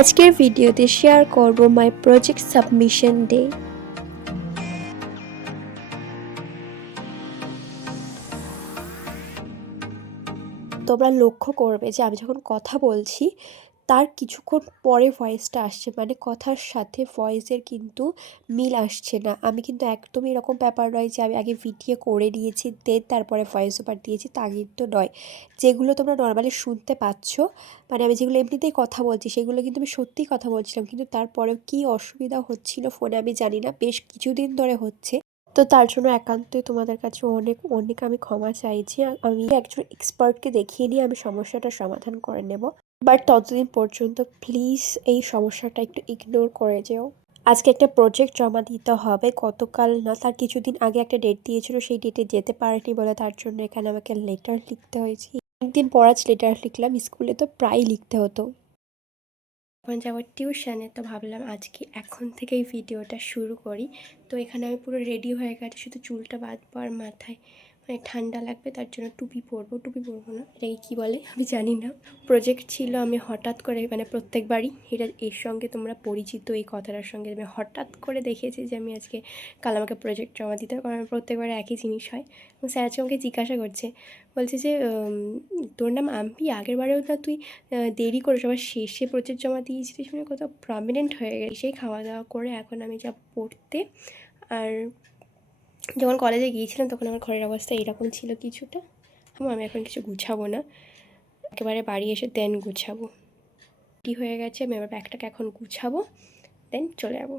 আজকের ভিডিওতে শেয়ার করব মাই প্রজেক্ট সাবমিশন ডে। তোমরা লক্ষ্য করবে যে আমি যখন কথা বলছি তার কিছুক্ষণ পরে ভয়েসটা আসছে, মানে কথার সাথে ভয়েসের কিন্তু মিল আসছে না। আমি কিন্তু একদমই এরকম ব্যাপার নয় যে আমি আগে ভিডিও করে নিয়েছি দেন তারপরে ভয়েস ওভার দিয়েছি, তা কিন্তু নয়। যেগুলো তোমরা নর্মালি শুনতে পাচ্ছ, মানে আমি যেগুলো এমনিতেই কথা বলছি সেগুলো কিন্তু আমি সত্যিই কথা বলছিলাম, কিন্তু তারপরেও কী অসুবিধা হচ্ছিল ফোনে আমি জানি না, বেশ কিছুদিন ধরে হচ্ছে। তো তার জন্য একান্তই তোমাদের কাছে অনেক অনেক আমি ক্ষমা চাইছি। আমি একজন এক্সপার্টকে দেখিয়ে নিয়ে আমি সমস্যাটার সমাধান করে নেব, বাট ততদিন পর্যন্ত প্লিজ এই সমস্যাটা একটু ইগনোর করে যেও। আজকে একটা প্রজেক্ট জমা দিতে হবে, গতকাল না তার কিছুদিন আগে একটা ডেট দিয়েছিল, সেই ডেটে যেতে পারেনি বলে তার জন্য এখানে আমাকে লেটার লিখতে হয়েছে। একদিন পর আজ লেটার লিখলাম, স্কুলে তো প্রায় লিখতে হতো। এখন যাবো টিউশনে, তো ভাবলাম আজকে এখন থেকেই ভিডিওটা শুরু করি। তো এখানে আমি পুরো রেডি হয়ে গেছি, শুধু চুলটা বাঁধবো আর মাথায় মানে ঠান্ডা লাগবে তার জন্য টুপি পরবো না, এটাকে কী বলে আমি জানি না। প্রজেক্ট ছিল, আমি হঠাৎ করে মানে প্রত্যেকবারই এটা এর সঙ্গে তোমরা পরিচিত এই কথাটার সঙ্গে, আমি হঠাৎ করে দেখেছি যে আমি আজকে কাল আমাকে প্রজেক্ট জমা দিতে হবে, কারণ প্রত্যেকবার একই জিনিস হয়। এবং স্যার আজকে আমাকে জিজ্ঞাসা করছে, বলছে যে তোর নাম আম্পি, আগের বারেও না তুই দেরি করে সবার শেষে প্রজেক্ট জমা দিয়েছিলি, শুনে কত প্রমিনেন্ট হয়ে গেছে। সেই খাওয়া দাওয়া করে এখন আমি যা পড়তে, আর যখন কলেজে গিয়েছিলাম তখন আমার ঘরের অবস্থা এরকম ছিল কিছুটা। আমি এখন কিছু গুছাবো না, একেবারে বাড়ি এসে দেন গুছাবো। কি হয়ে গেছে, আমি আমার ব্যাগটাকে এখন গুছাবো, দেন চলে যাবো।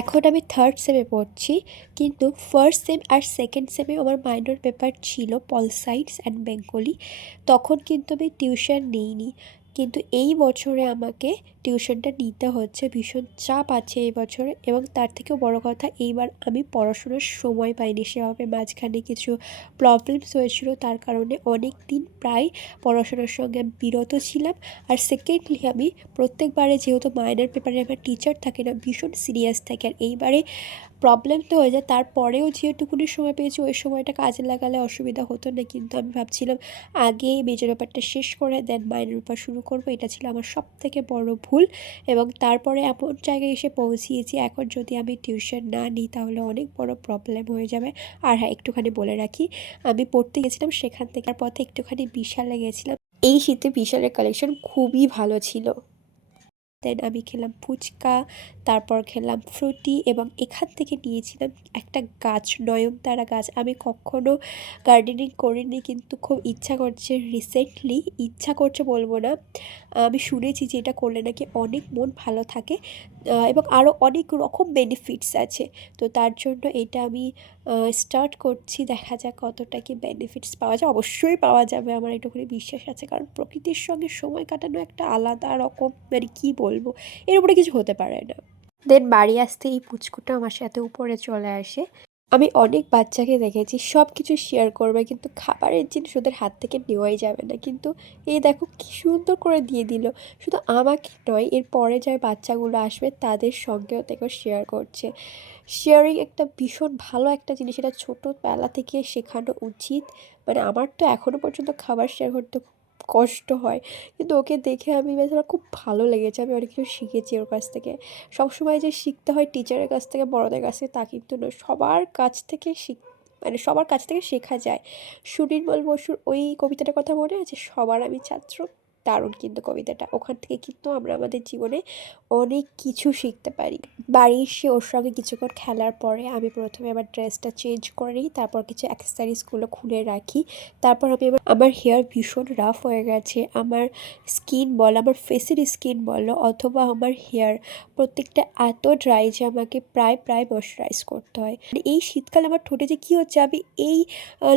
এখন আমি থার্ড সেমে পড়ছি, কিন্তু ফার্স্ট সেম আর সেকেন্ড সেমে আমার মাইনর পেপার ছিল পল সায়েন্স অ্যান্ড বেঙ্গলি, তখন কিন্তু আমি টিউশন নিইনি। কিন্তু এই বছরে আমাকে টিউশনটা নিতে হচ্ছে, ভীষণ চাপ আছে এই বছরে। এবং তার থেকেও বড় কথা, এইবার আমি পড়াশোনার সময় পাইনি সেভাবে, মাঝখানে কিছু প্রবলেমস হয়েছিল, তার কারণে অনেক দিন প্রায় পড়াশোনার সঙ্গে আমি বিরত ছিলাম। আর সেকেন্ডলি আমি প্রত্যেকবারে যেহেতু মাইনর পেপারে আমার টিচার থাকে না, ভীষণ সিরিয়াস থাকে, আর এইবারে প্রবলেম তো হয়ে যায়, তারপরেও যেটুকুনি সময় পেয়েছি ওই সময়টা কাজে লাগালে অসুবিধা হতো না। কিন্তু আমি ভাবছিলাম আগে মেজর পেপারটা শেষ করে দেন মাইনর পেপার শুরু করবো, এটা ছিল আমার সব থেকে বড় ভুল। এবং তারপরে এমন জায়গায় এসে পৌঁছিয়েছি, এখন যদি আমি টিউশন না নিই তাহলে অনেক বড় প্রবলেম হয়ে যাবে। আর হ্যাঁ, একটুখানি বলে রাখি, আমি পড়তে গেছিলাম, সেখান থেকে আর পথে একটুখানি বিশালে গেছিলাম। এই শীতে বিশালের কালেকশন খুবই ভালো ছিল। দেন আমি খেলাম ফুচকা, তারপর খেলাম ফ্রুটি, এবং এখান থেকে নিয়েছিলাম একটা গাছ, নয়নতারা গাছ। আমি কখনো গার্ডেনিং করিনি, কিন্তু খুব ইচ্ছা করছে রিসেন্টলি, ইচ্ছা করছে বলবো না, আমি শুনেছি যে এটা করলে নাকি অনেক মন ভালো থাকে, এবং আরও অনেক রকম বেনিফিটস আছে। তো তার জন্য এটা আমি স্টার্ট করছি, দেখা যাক কতটা কি বেনিফিটস পাওয়া যায়। অবশ্যই পাওয়া যাবে, আমার এটুকুনি বিশ্বাস আছে, কারণ প্রকৃতির সঙ্গে সময় কাটানো একটা আলাদা রকম, মানে কী বলবো, এর উপরে কিছু হতে পারে না। দেন বাড়ি আসতে এই পুচকুটা আমার সাথে উপরে চলে আসে। আমি অনেক বাচ্চাকে দেখেছি সব কিছু শেয়ার করবে, কিন্তু খাবারের জিনিস ওদের হাত থেকে নেওয়াই যাবে না, কিন্তু এই দেখো কী সুন্দর করে দিয়ে দিল। শুধু আমাকে নয়, এর পরে যার বাচ্চাগুলো আসবে তাদের সঙ্গেও দেখো শেয়ার করছে। শেয়ারিং একটা ভীষণ ভালো একটা জিনিস, এটা ছোটোবেলা থেকে শেখানো উচিত। মানে আমার তো এখনও পর্যন্ত খাবার শেয়ার করতে খুব কষ্ট হয়, কিন্তু ওকে দেখে আমি বেশ, আমার খুব ভালো লেগেছে, আমি অনেক কিছু শিখেছি ওর কাছ থেকে। সবসময় যে শিখতে হয় টিচারের কাছ থেকে, বড়দের কাছ থেকে, তা কিন্তু নয়, সবার কাছ থেকে মানে সবার কাছ থেকে শেখা যায়। সুনির্মল বসুর ওই কবিতাটার কথা মনে আছে, সবার আমি ছাত্র, দারুণ কিন্তু কবিতাটা, ওখান থেকে কিন্তু আমরা আমাদের জীবনে অনেক কিছু শিখতে পারি। বাড়ি এসে ওর সঙ্গে কিছুক্ষণ খেলার পরে আমি প্রথমে আমার ড্রেসটা চেঞ্জ করে নিই, তারপর কিছু অ্যাক্সেসরিজগুলো খুলে রাখি। তারপর আমি আমার হেয়ার ভীষণ রাফ হয়ে গেছে, আমার স্কিন বলো, আমার ফেসের স্কিন বলো, অথবা আমার হেয়ার, প্রত্যেকটা এত ড্রাই যে আমাকে প্রায় ময়শ্চারাইজ করতে হয়। মানে এই শীতকালে আমার ঠোঁটে যে কী হচ্ছে, আমি এই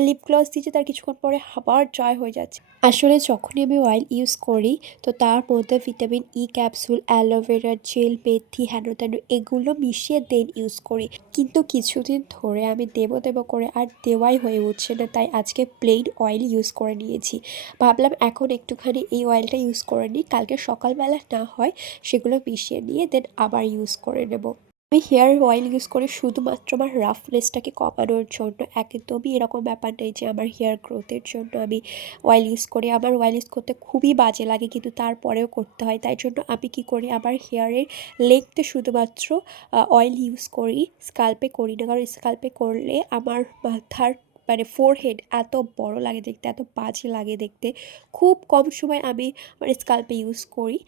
লিপ গ্লস দিয়েছি তার কিছুক্ষণ পরে আবার ড্রাই হয়ে যাচ্ছে। আসলে যখনই আমি অয়েল ইউজ করি, তো তার মধ্যে vitamin E capsule, aloe vera gel, মেথি, হেন তেন এগুলো মিশিয়ে দেন ইউজ করি। কিন্তু কিছুদিন ধরে আমি দেবো করে আর দেওয়াই হয়ে উঠছে না, তাই আজকে প্লেন অয়েল ইউজ করে নিয়েছি। ভাবলাম এখন একটুখানি এই অয়েলটা ইউজ করে নিই, কালকে সকালবেলা না হয় সেগুলো মিশিয়ে নিয়ে দেন আবার ইউজ করে নেব। আমি হেয়ার অয়েল ইউজ করি শুধুমাত্র আমার রাফনেসটাকে কমানোর জন্য, একদমই এরকম ব্যাপার নেই যে আমার হেয়ার গ্রোথের জন্য আমি অয়েল ইউজ করি। আমার অয়েল ইউজ করতে খুবই বাজে লাগে, কিন্তু তারপরেও করতে হয়। তাই জন্য আমি কি করি, আমার হেয়ারের লেগতে শুধুমাত্র অয়েল ইউজ করি, স্কাল্পে করি না। কারণ স্কাল্পে করলে আমার মাথার মানে ফোরহেড এত বড় লাগে দেখতে, এত বাজে লাগে দেখতে। খুব কম সময় আমি আমার স্কাল্পে ইউজ করি।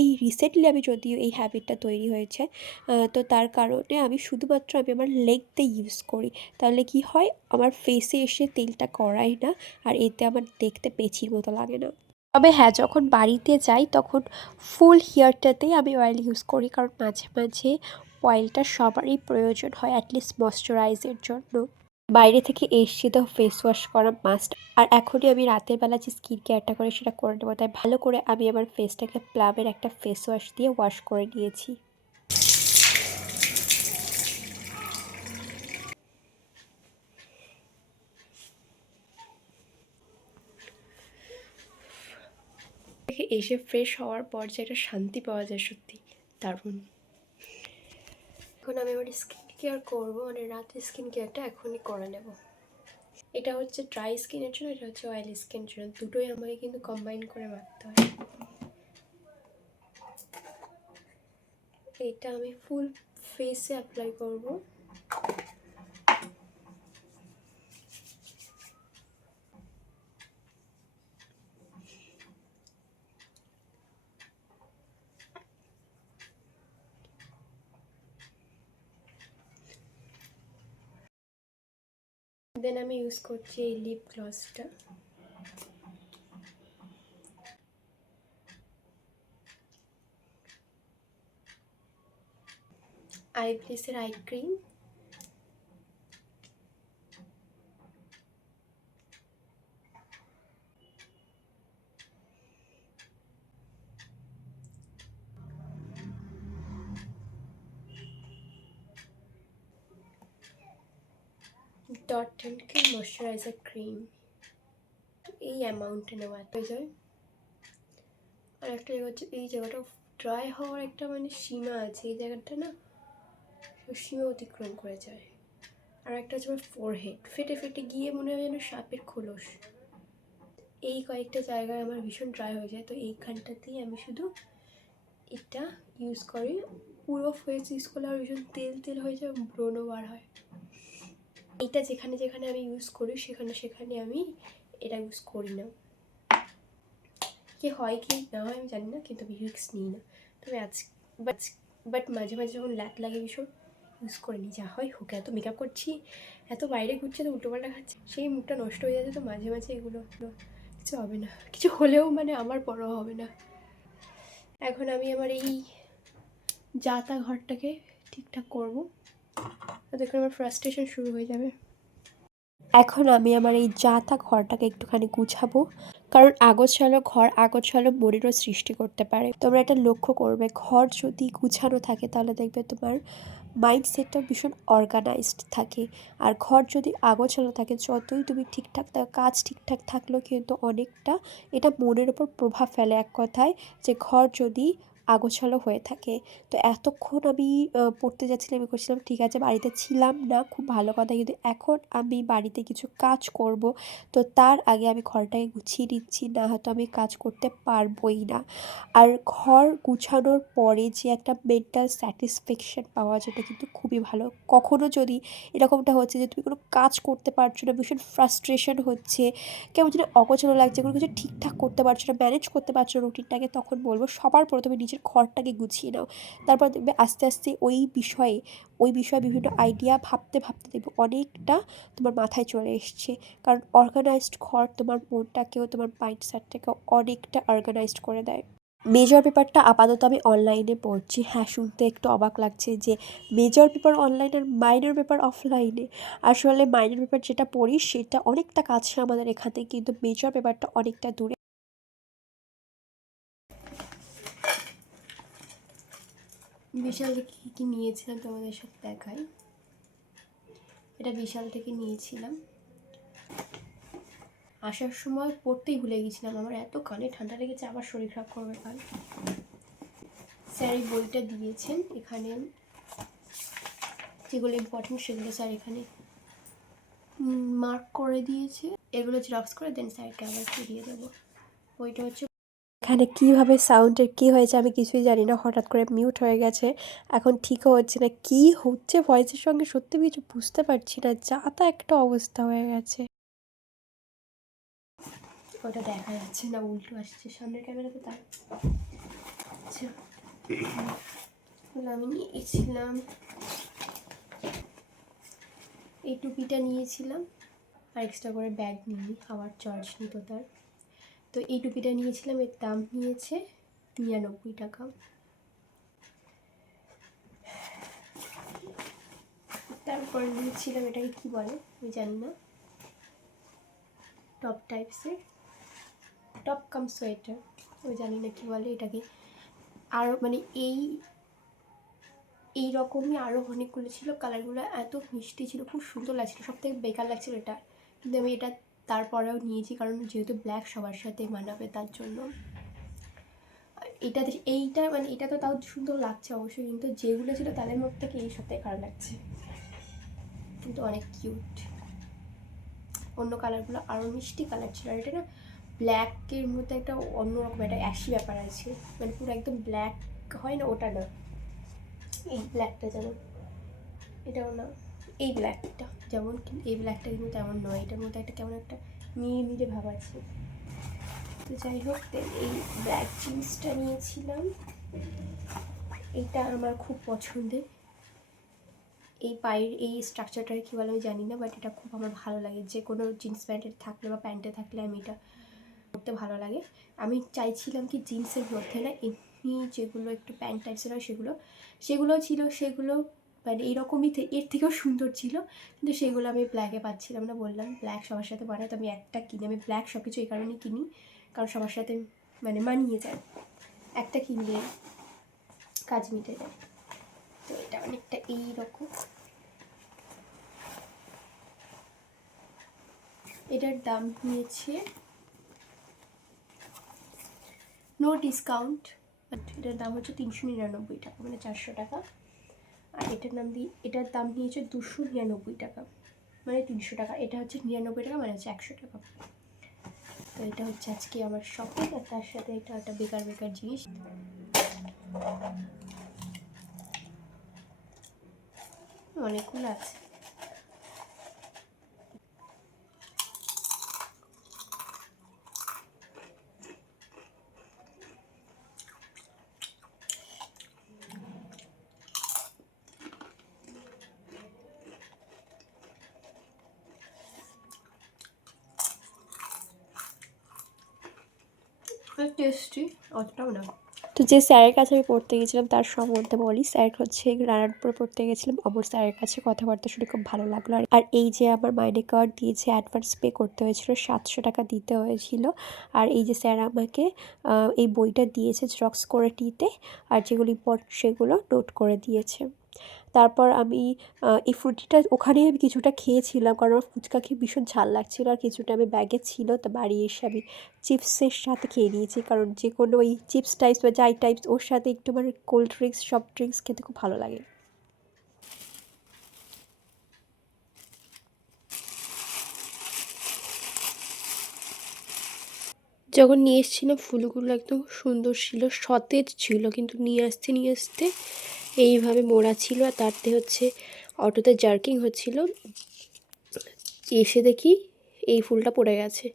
এই রিসেন্টলি আমি যদিও এই হ্যাবিটটা তৈরি হয়েছে, তো তার কারণে আমি শুধুমাত্র আমার লেগতে ইউজ করি। তাহলে কি হয়, আমার ফেসে এসে তেলটা কড়াই না, আর এতে আমার দেখতে পেঁচির মতো লাগে না। তবে হ্যাঁ, যখন বাড়িতে যাই তখন ফুল হেয়ারটাতেই আমি অয়েল ইউজ করি, কারণ মাঝে মাঝে অয়েলটা সবারই প্রয়োজন হয় অ্যাটলিস্ট ময়শ্চারাইজের জন্য। বাইরে থেকে এসছি তো ফেস ওয়াশ করা মাস্ট। আর এখনই আমি রাতের বেলা যে স্কিন কেয়ারটা করে সেটা করে নেবো, তাই ভালো করে আমি আমার ফেসটাকে প্লামের একটা ফেস ওয়াশ দিয়ে ওয়াশ করে নিয়েছি। এসে ফ্রেশ হওয়ার পর যে একটা শান্তি পাওয়া যায়, সত্যি দারুণ। এখন আমি আমার স্কিন কেয়ার করবো, মানে রাতের স্কিন কেয়ারটা এখনই করে নেব। এটা হচ্ছে ড্রাই স্কিনের জন্য, এটা হচ্ছে অয়েলি স্কিনের জন্য, দুটোই আমাকে কিন্তু কম্বাইন করে মাখতে হয়। এটা আমি ফুল ফেসে অ্যাপ্লাই করব। দেন আমি ইউজ করছি এই লিপ গ্লসটা। আইব্লিসের eye cream, Dot and Key moisturizer cream. এই অ্যামাউন্টে নেওয়া হয়ে যায়। আর একটা জায়গা হচ্ছে এই জায়গাটা ড্রাই হওয়ার একটা মানে সীমা আছে, এই জায়গাটা না সীমা অতিক্রম করে যায়। আর একটা হচ্ছে আমার ফোরহেড, ফেটে ফেটে গিয়ে মনে হয় যেন সাপের খোলস। এই কয়েকটা জায়গায় আমার ভীষণ ড্রাই হয়ে যায়, তো এইখানটাতেই আমি শুধু এটা ইউজ করি। পুরো ফেস ইউজ করলে আর ভীষণ তেল তেল হয়ে যায়, ব্রণও বার হয়। এইটা যেখানে যেখানে আমি ইউজ করি সেখানে সেখানে আমি এটা ইউজ করি না। কি হয় কি না হয় আমি জানি না, কিন্তু আমি রিস্ক নিই না। তবে বাট মাঝে মাঝে যখন ল্যাট লাগে ভীষণ ইউজ করে নিই, যা হয় হোক। এত মেকআপ করছি, এত বাইরে ঘুরছে, তো উল্টোপাল্টা খাচ্ছি, সেই মুখটা নষ্ট হয়ে যাচ্ছে। তো মাঝে মাঝে এগুলো কিছু হবে না, কিছু হলেও মানে আমার বড় হবে না। এখন আমি আমার এই যাতা ঘরটাকে ঠিকঠাক করবো, দেখুন আমার ফ্রাস্ট্রেশন শুরু হয়ে যাবে। এখন আমি আমার এই যাতা ঘরটাকে একটুখানি গুছাবো, কারণ আগোছালো ঘর আগোছালো মনেরও সৃষ্টি করতে পারে। তোমরা এটা লক্ষ্য করবে, ঘর যদি গুছানো থাকে তাহলে দেখবে তোমার মাইন্ডসেটটা ভীষণ অর্গানাইজড থাকে। আর ঘর যদি আগোছালো থাকে, যতই তুমি ঠিকঠাক কাজ ঠিকঠাক থাকলেও কিন্তু অনেকটা এটা মনের ওপর প্রভাব ফেলে। এক কথায় যে ঘর যদি আগোছালো হয়ে থাকে। তো এতক্ষণ আমি পড়তে যাচ্ছিলাম, আমি করছিলাম, ঠিক আছে বাড়িতে ছিলাম না, খুব ভালো কথা, কিন্তু এখন আমি বাড়িতে কিছু কাজ করব, তো তার আগে আমি ঘরটাকে গুছিয়ে নিচ্ছি, না হয়তো আমি কাজ করতে পারবোই না। আর ঘর গুছানোর পরে যে একটা মেন্টাল স্যাটিসফ্যাকশান পাওয়া, যেটা কিন্তু খুবই ভালো। কখনও যদি এরকমটা হচ্ছে যে তুমি কোনো কাজ করতে পারছো না, ভীষণ ফ্রাস্ট্রেশন হচ্ছে, কেমন যেন অগোছালো লাগছে, কোনো কিছু ঠিকঠাক করতে পারছো না, ম্যানেজ করতে পারছো না রুটিনটাকে, তখন বলবো সবার প্রথমে নিজের ঘরটাকে গুছিয়ে নাও। তারপর দেখবে আস্তে আস্তে ওই বিষয়ে বিভিন্ন আইডিয়া ভাবতে ভাবতে দেখবে অনেকটা তোমার মাথায় চলে এসছে। কারণ অর্গানাইজড ঘর তোমার মনটাকেও, তোমার মাইন্ডসেটটাকেও অনেকটা অর্গানাইজড করে দেয়। মেজর পেপারটা আপাতত আমি অনলাইনে পড়ছি। হ্যাঁ, শুনতে একটু অবাক লাগছে যে মেজর পেপার অনলাইন আর মাইনর পেপার অফলাইনে। আসলে মাইনর পেপার যেটা পড়ি সেটা অনেকটা কাছে আমাদের এখান থেকে, কিন্তু মেজর পেপারটা অনেকটা দূরে। বিশাল থেকে কী কী নিয়েছিলাম তোমাদের সাথে দেখাই। এটা বিশাল থেকে নিয়েছিলাম, আসার সময় পড়তেই ভুলে গেছিলাম, আমার এত কানে ঠান্ডা লেগেছে, আবার শরীর খারাপ করবে কাল। স্যার এই বইটা দিয়েছেন, এখানে যেগুলো ইম্পর্টেন্ট সেগুলো স্যার এখানে মার্ক করে দিয়েছে, এগুলো জেরক্স করে দেন স্যারকে আবার ফিরিয়ে দেবো। বইটা হচ্ছে এখানে কীভাবে সাউন্ডের কী হয়েছে আমি কিছুই জানি না, হঠাৎ করে মিউট হয়ে গেছে, এখন ঠিকও হচ্ছে না, কী হচ্ছে ভয়েসের সঙ্গে সত্যি কিছু বুঝতে পারছি না, যা তা একটা অবস্থা হয়ে গেছে। ওটা দেখা যাচ্ছে না, উল্টো আসছে সামনের ক্যামেরাতে, তার আচ্ছা আমি নিয়েছিলাম এই টুপিটা নিয়েছিলাম, আর এক্সট্রা করে ব্যাগ নিই, হাওয়ার চার্জ নিত তার। তো এই টুপিটা নিয়েছিলাম, এর দাম নিয়েছে 99 টাকা। তারপর নিয়েছিলাম এটাকে কী বলে আমি জানি না, টপ টাইপসের, টপ কাম সোয়েটার, আমি জানি না কী বলে এটাকে। আর মানে এই রকমই আরও অনেকগুলো ছিল, কালারগুলো এত মিষ্টি ছিল, খুব সুন্দর লাগছিল, সব থেকে বেকার লাগছিল এটা, কিন্তু আমি এটা তারপরেও নিয়েছি কারণ যেহেতু ব্ল্যাক সবার সাথে মানাবে তার জন্য। এইটা মানে এটা তো তাও সুন্দর লাগছে অবশ্যই, কিন্তু যেগুলো ছিল তাদের মধ্যে থেকে এই সব থেকে খারাপ লাগছে, কিন্তু অনেক কিউট। অন্য কালারগুলো আরও মিষ্টি কালার ছিল, আর এটা না ব্ল্যাকের মধ্যে একটা অন্যরকম একটা অ্যাশি ব্যাপার আছে, মানে পুরো একদম ব্ল্যাক হয় না, ওটা না, এই ব্ল্যাকটা যেমন, এটাও না, এই ব্ল্যাকটা যেমন, এই ব্ল্যাকটা কিন্তু তেমন নয়, এটার মধ্যে একটা কেমন একটা মিলে ভাব আছে। তো যাই হোক, এই ব্ল্যাক জিন্সটা নিয়েছিলাম, এইটা আমার খুব পছন্দের, এই পায়ের এই স্ট্রাকচারটা কী বলে আমি জানি না, বাট এটা খুব আমার ভালো লাগে, যে কোনো জিন্স প্যান্টের থাকলে বা প্যান্টে থাকলে আমি এটা করতে ভালো লাগে। আমি চাইছিলাম কি জিন্সের মধ্যে না এমনি যেগুলো একটু প্যান্ট টাইপসের হয় সেগুলোও ছিল, সেগুলো মানে এইরকমই এর থেকেও সুন্দর ছিল, কিন্তু সেগুলো আমি ব্ল্যাকে পাচ্ছিলাম না, বললাম ব্ল্যাক সবার সাথে মানায়, তো আমি একটা কিনি, আমি ব্ল্যাক সব কিছু এই কারণেই কিনি কারণ সবার সাথে মানে মানিয়ে যায়, একটা কিনলে কাজ মিটে যায়। তো এটা অনেকটা এইরকম, এটার দাম নিয়েছে নো ডিসকাউন্ট, এটার দাম হচ্ছে 399 টাকা, মানে 400 টাকা, আর এটার দাম নিয়েছে 299 টাকা, মানে 300 টাকা, এটা হচ্ছে 99 টাকা, মানে হচ্ছে 100 টাকা। তো এটা হচ্ছে আজকে আমার শপিং, আর তার সাথে এটা একটা বেকার জিনিস, অনেকগুলো আছে। টেস্টি অতটাও না। তো যে স্যারের কাছে আমি পড়তে গেছিলাম তার সম্বন্ধে বলি, স্যার হচ্ছে রানারপুরে পড়তে গেছিলাম, অমর স্যারের কাছে কথাবার্তা শুনে খুব ভালো লাগলো। আর এই যে আমার মাইনে কার্ড দিয়েছে, অ্যাডভান্স পে করতে হয়েছিল, 700 টাকা দিতে হয়েছিল, আর এই যে স্যার আমাকে এই বইটা দিয়েছে জেরক্স করে নিতে, আর যেগুলো ইম্পর্টেন্ট সেগুলো নোট করে দিয়েছে। তারপর আমি এই ফ্রুটিটা ওখানেই আমি কিছুটা খেয়েছিলাম, কারণ আমার ফুচকা খেয়ে ভীষণ ঝাল লাগছিলো, আর কিছুটা আমি ব্যাগে ছিল, তো বাড়ি এসে আমি চিপসের সাথে খেয়ে নিয়েছি, কারণ যে কোনো ওই চিপস টাইপস বা যাই টাইপস ওর সাথে একটু আমার কোল্ড ড্রিঙ্কস সফট ড্রিঙ্কস খেতে খুব ভালো লাগে। যখন নিয়ে এসেছিলাম ফুলগুলো একদম সুন্দর ছিল, সতেজ ছিল, কিন্তু নিয়ে আসতে এইভাবে মোড়া ছিল, আর তাতে হচ্ছে অটোতে জার্কিং হচ্ছিল, এসে দেখি এই ফুলটা পড়ে গেছে,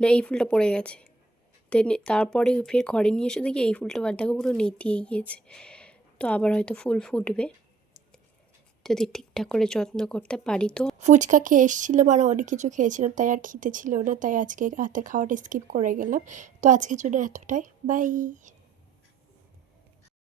না এই ফুলটা পড়ে গেছে, তারপরে ফের ঘরে নিয়ে এসে দেখি এই ফুলটা বার দেখো পুরো নেতিয়ে গিয়েছে। তো আবার হয়তো ফুল ফুটবে যদি ঠিকঠাক করে যত্ন করতে পারি। তো ফুচকা খেয়ে এসেছিলাম, আরও অনেক কিছু খেয়েছিলাম, তাই আর খেতে ছিল না, তাই আজকে রাতের খাওয়াটা স্কিপ করে গেলাম। তো আজকের জন্য এতটাই, বাই।